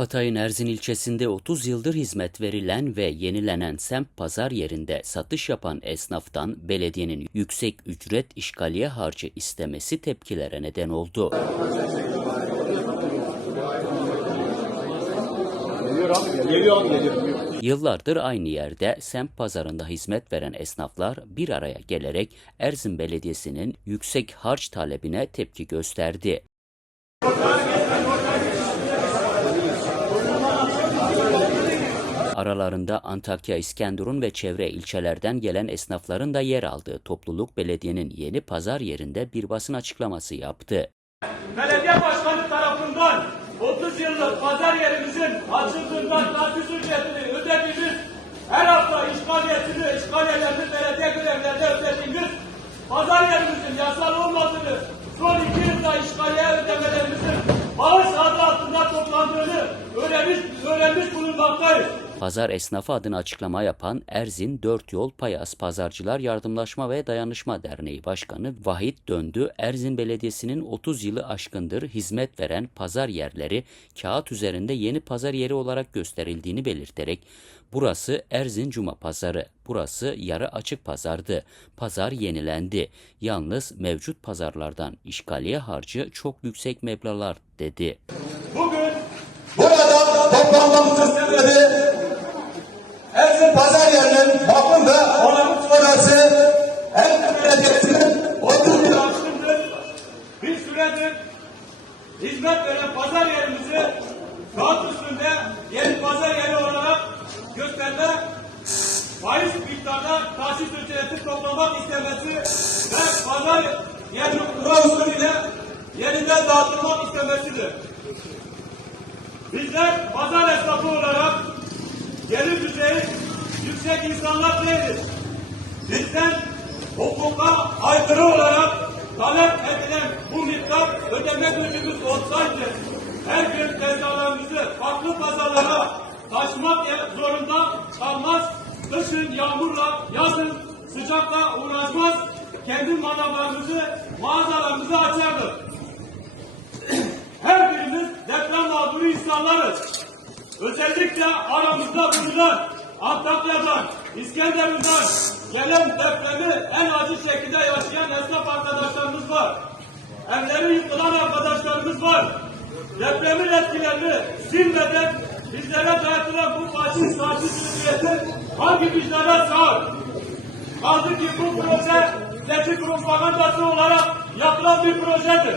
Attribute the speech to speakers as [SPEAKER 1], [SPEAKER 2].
[SPEAKER 1] Hatay'ın Erzin ilçesinde 30 yıldır hizmet verilen ve yenilenen semt pazar yerinde satış yapan esnaftan belediyenin yüksek ücret işgaliye harcı istemesi tepkilere neden oldu. Yıllardır aynı yerde semt pazarında hizmet veren esnaflar bir araya gelerek Erzin Belediyesi'nin yüksek harç talebine tepki gösterdi. Aralarında Antakya, İskenderun ve çevre ilçelerden gelen esnafların da yer aldığı topluluk belediyenin yeni pazar yerinde bir basın açıklaması yaptı.
[SPEAKER 2] Belediye başkanı tarafından 30 yıllık pazar yerimizin açıldığından tatil ücretini ödediğimiz, her hafta işgaliyetini, işgaliyelerini belediye görevlerinde ödediğimiz pazar yerimizin yasal olmadığını, son iki yılda işgaliye ödemelerimizin bağış adı altında toplandığını öğrenmiş, öğrenmiş bulunmaktayız.
[SPEAKER 1] Pazar esnafı adına açıklama yapan Erzin Dört Yol Payas Pazarcılar Yardımlaşma ve Dayanışma Derneği Başkanı Vahit Döndü, Erzin Belediyesi'nin 30 yılı aşkındır hizmet veren pazar yerleri kağıt üzerinde yeni pazar yeri olarak gösterildiğini belirterek, burası Erzin Cuma Pazarı, burası yarı açık pazardı, pazar yenilendi. Yalnız mevcut pazarlardan işgaliye harcı çok yüksek meblağlar dedi.
[SPEAKER 2] Bugün
[SPEAKER 3] Burada toplanmamızın sebebi Erzin pazar yerinin bakım ve onarım sonrası Erzin Belediyesi'nin 30 yıl
[SPEAKER 2] aşkındır. Bir süredir hizmet veren pazar yerimizi kağıt üstünde yeni pazar yeri olarak gösterme, faiz miktarda tahsis ücreti toplamak istemesi ve pazar yerini kura usulüyle yeniden dağıtılmak istemesidir. Bizler pazar esnafı olarak gelir düzeyi yüksek insanlar değiliz. Bizden hukuka aykırı olarak talep edilen bu miktar ödeme gücümüz olsaydı her gün tezgahlarımızı farklı pazarlara taşımak zorunda kalmaz, kışın yağmurla, yazın sıcakla uğraşmaz, kendi manavlarımızı, mağazalarımızı açardık. Her birimiz deprem mağduru insanlarız. Özellikle aramızda bulunan Antakya'dan, İskenderun'dan gelen depremi en acı şekilde yaşayan esnaf arkadaşlarımız var. Evleri yıkılan arkadaşlarımız var. Depremin etkilerini silmeden bizlere dayatılan bu faşist taciz hürriyeti hangi vicdana sığar? Kaldı ki bu proje seçim propagandası olarak yapılan bir projedir.